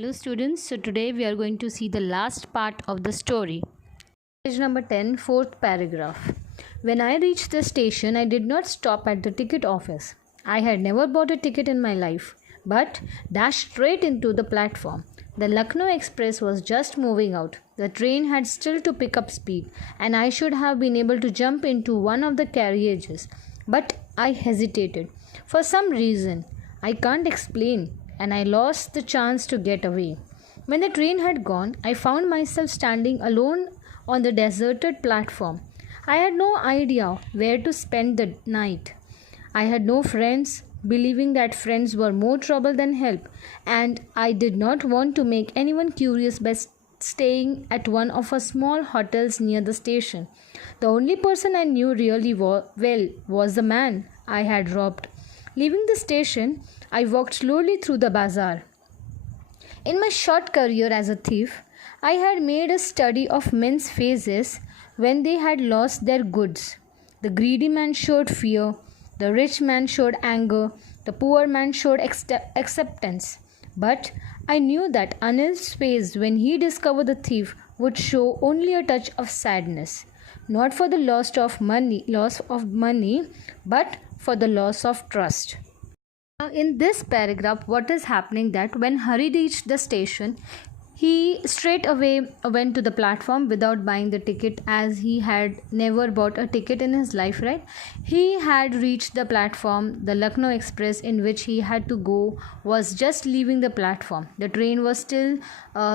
Hello students, so today we are going to see the last part of the story. Page number 10, fourth paragraph. When I reached the station, I did not stop at the ticket office. I had never bought a ticket in my life, but dashed straight into the platform. The Lucknow Express was just moving out. The train had still to pick up speed, and I should have been able to jump into one of the carriages. But I hesitated. For some reason, I can't explain, and I lost the chance to get away. When the train had gone, I found myself standing alone on the deserted platform. I had no idea where to spend the night. I had no friends, believing that friends were more trouble than help, and I did not want to make anyone curious by staying at one of a small hotels near the station. The only person I knew really well was the man I had robbed. Leaving the station, I walked slowly through the bazaar. In my short career as a thief, I had made a study of men's faces when they had lost their goods. The greedy man showed fear, the rich man showed anger, the poor man showed acceptance. But I knew that Anil's face when he discovered the thief would show only a touch of sadness, not for the loss of money, but for the loss of trust. In this paragraph, what is happening that when Hari reached the station, he straight away went to the platform without buying the ticket, as he had never bought a ticket in his life, right? He had reached the platform. The Lucknow Express in which he had to go was just leaving the platform. The train was still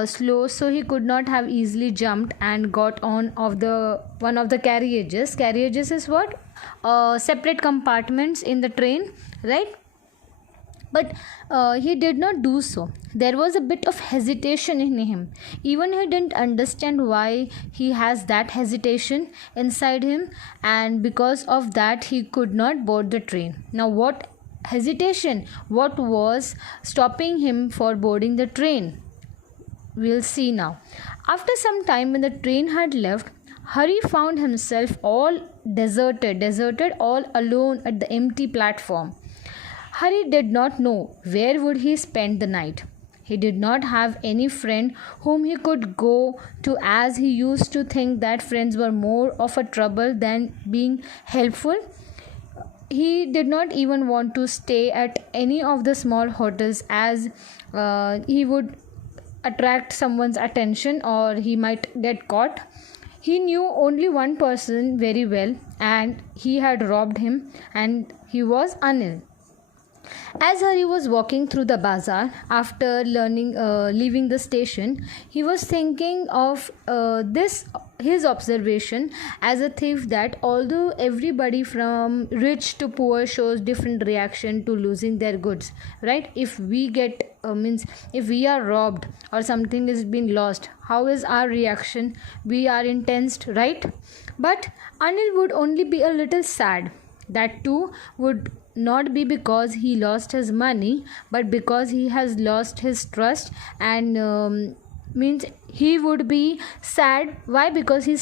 slow, so he could not have easily jumped and got on of the one of the carriages. Carriages is what? Separate compartments in the train, right? But he did not do so. There was a bit of hesitation in him. Even he didn't understand why he has that hesitation inside him, and because of that he could not board the train. Now what hesitation? What was stopping him for boarding the train? We'll see now. After some time, when the train had left, Hari found himself all deserted all alone at the empty platform. Hari did not know where would he spend the night. He did not have any friend whom he could go to, as he used to think that friends were more of a trouble than being helpful. He did not even want to stay at any of the small hotels, as he would attract someone's attention or he might get caught. He knew only one person very well, and he had robbed him, and he was Anil. As Hari was walking through the bazaar after leaving the station, he was thinking of his observation as a thief, that although everybody from rich to poor shows different reaction to losing their goods, right? If we get if we are robbed or something is being lost, how is our reaction? We are intense, right? But Anil would only be a little sad. That too would not be because he lost his money, but because he has lost his trust, and means he would be sad. Why? Because he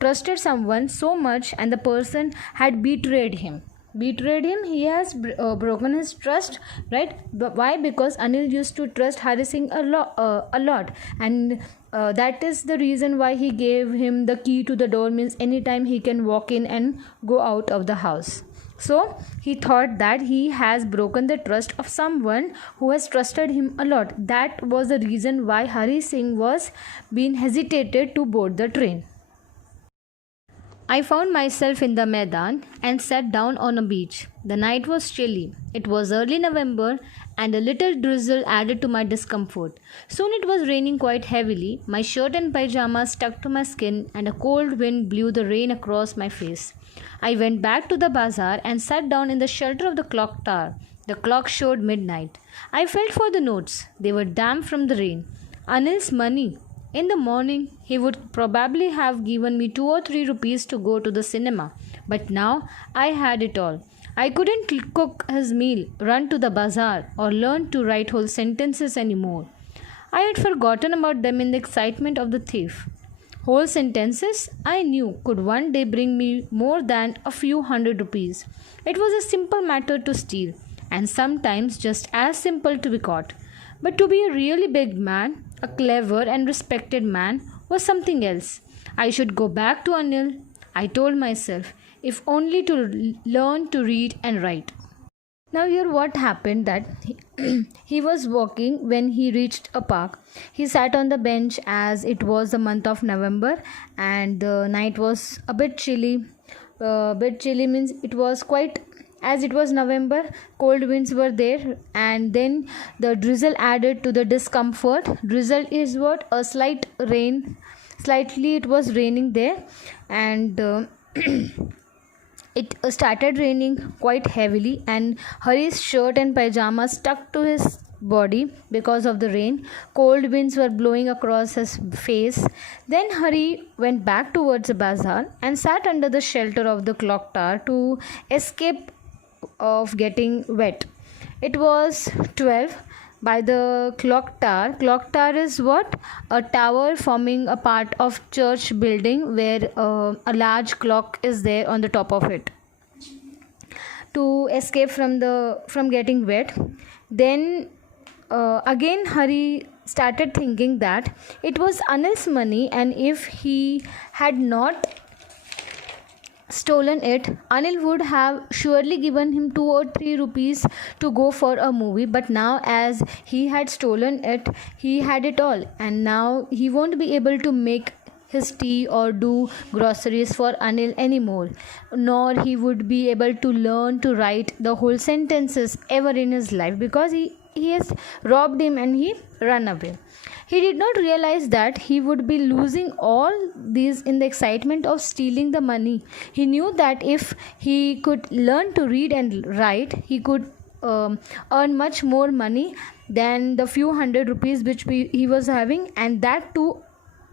trusted someone so much, and the person had betrayed him. He has broken his trust, right? But why? Because Anil used to trust Hari Singh a lot, and that is the reason why he gave him the key to the door, means anytime he can walk in and go out of the house. So he thought that he has broken the trust of someone who has trusted him a lot. That was the reason why Hari Singh was being hesitated to board the train. I found myself in the Maidan and sat down on a beach. The night was chilly. It was early November, and a little drizzle added to my discomfort. Soon it was raining quite heavily. My shirt and pajamas stuck to my skin, and a cold wind blew the rain across my face. I went back to the bazaar and sat down in the shelter of the clock tower. The clock showed midnight. I felt for the notes. They were damp from the rain. Anil's money. In the morning, he would probably have given me 2 or 3 rupees to go to the cinema. But now I had it all. I couldn't cook his meal, run to the bazaar, or learn to write whole sentences anymore. I had forgotten about them in the excitement of the thief. Whole sentences, I knew, could one day bring me more than a few hundred rupees. It was a simple matter to steal, and sometimes just as simple to be caught. But to be a really big man, a clever and respected man, was something else. I should go back to Anil, I told myself, if only to learn to read and write. Now here what happened that he was walking when he reached a park. He sat on the bench as it was the month of November and the night was a bit chilly. Bit chilly means it was quite, as it was November, cold winds were there, and then the drizzle added to the discomfort. Drizzle is what? A slight rain. Slightly it was raining there, and it started raining quite heavily, and Hari's shirt and pajamas stuck to his body because of the rain. Cold winds were blowing across his face. Then Hari went back towards the bazaar and sat under the shelter of the clock tower to escape of getting wet. It was 12 by the clock tower. Clock tower is what? A tower forming a part of church building where a large clock is there on the top of it to escape from getting wet. Then again Hari started thinking that it was Anil's money, and if he had not stolen it, Anil would have surely given him 2 or 3 rupees to go for a movie. But now, as he had stolen it, he had it all, and now he won't be able to make his tea or do groceries for Anil anymore, nor he would be able to learn to write the whole sentences ever in his life, because he has robbed him and he ran away. He did not realize that he would be losing all these in the excitement of stealing the money. He knew that if he could learn to read and write, he could earn much more money than the few hundred rupees which he was having, and that too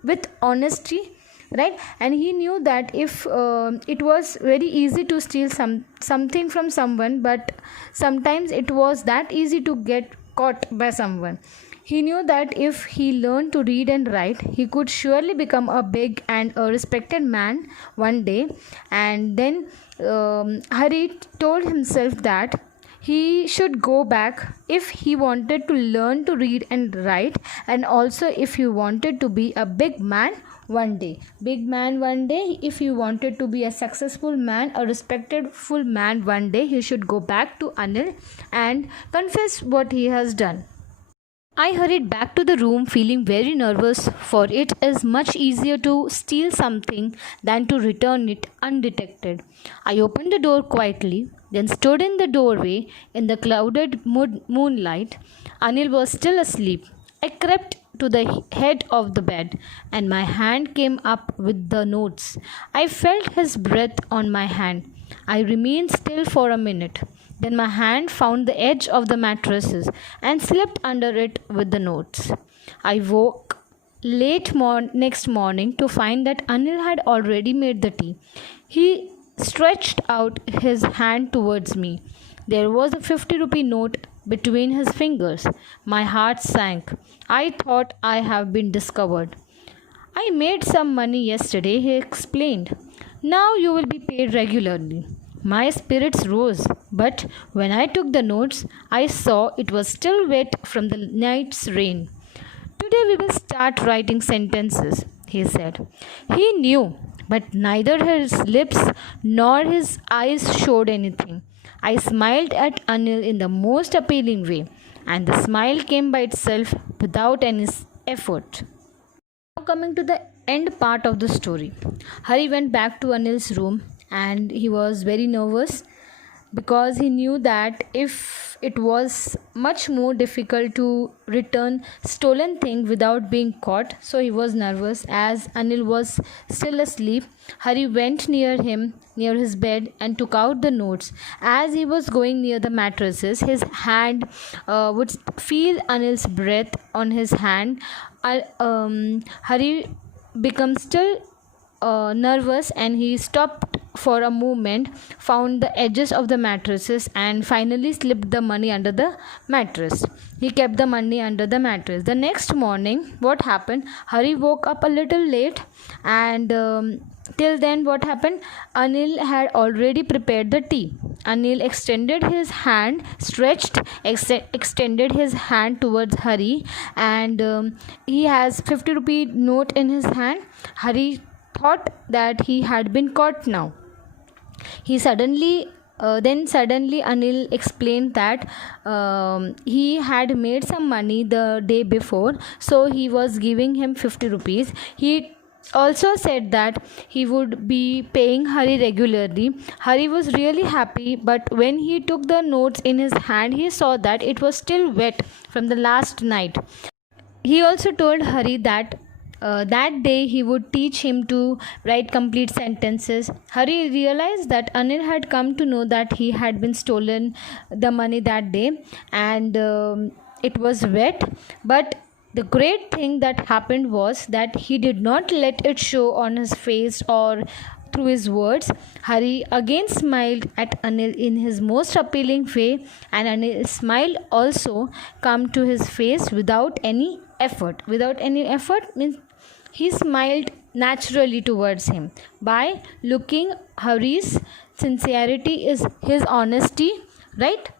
with honesty, right? And he knew that if it was very easy to steal something from someone, but sometimes it was that easy to get caught by someone. He knew that if he learned to read and write, he could surely become a big and a respected man one day. And then Hari told himself that he should go back if he wanted to learn to read and write, and also if he wanted to be a big man one day. Big man one day, if he wanted to be a successful man, a respectful man one day, he should go back to Anil and confess what he has done. I hurried back to the room feeling very nervous, for it is much easier to steal something than to return it undetected. I opened the door quietly, then stood in the doorway in the clouded moonlight. Anil was still asleep. I crept to the head of the bed, and my hand came up with the notes. I felt his breath on my hand. I remained still for a minute. Then my hand found the edge of the mattresses and slipped under it with the notes. I woke next morning to find that Anil had already made the tea. He stretched out his hand towards me. There was a 50-rupee note between his fingers. My heart sank. I thought I have been discovered. I made some money yesterday, he explained. Now you will be paid regularly. My spirits rose, but when I took the notes, I saw it was still wet from the night's rain. Today we will start writing sentences, he said. He knew, but neither his lips nor his eyes showed anything. I smiled at Anil in the most appealing way, and the smile came by itself without any effort. Now coming to the end part of the story. Hari went back to Anil's room, and he was very nervous because he knew that if it was much more difficult to return stolen thing without being caught, so he was nervous. As Anil was still asleep, Hari went near his bed and took out the notes. As he was going near the mattresses, his hand would feel Anil's breath on his hand. Hari became still nervous, and he stopped for a moment, found the edges of the mattresses, and finally slipped the money under the mattress. He kept the money under the mattress. The next morning, what happened? Hari woke up a little late, and till then, what happened? Anil had already prepared the tea. Anil extended his hand, extended his hand towards Hari, and he has 50 rupee note in his hand. Hari thought that he had been caught now. He suddenly Anil explained that he had made some money the day before, so he was giving him 50 rupees. He also said that he would be paying Hari regularly. Hari was really happy, but when he took the notes in his hand, he saw that it was still wet from the last night. He also told Hari that that day he would teach him to write complete sentences. Hari realized that Anil had come to know that he had been stolen the money that day, and it was wet. But the great thing that happened was that he did not let it show on his face or through his words. Hari again smiled at Anil in his most appealing way, and Anil's smile also came to his face without any effort. Without any effort means he smiled naturally towards him. By looking, Hari's sincerity is his honesty, right?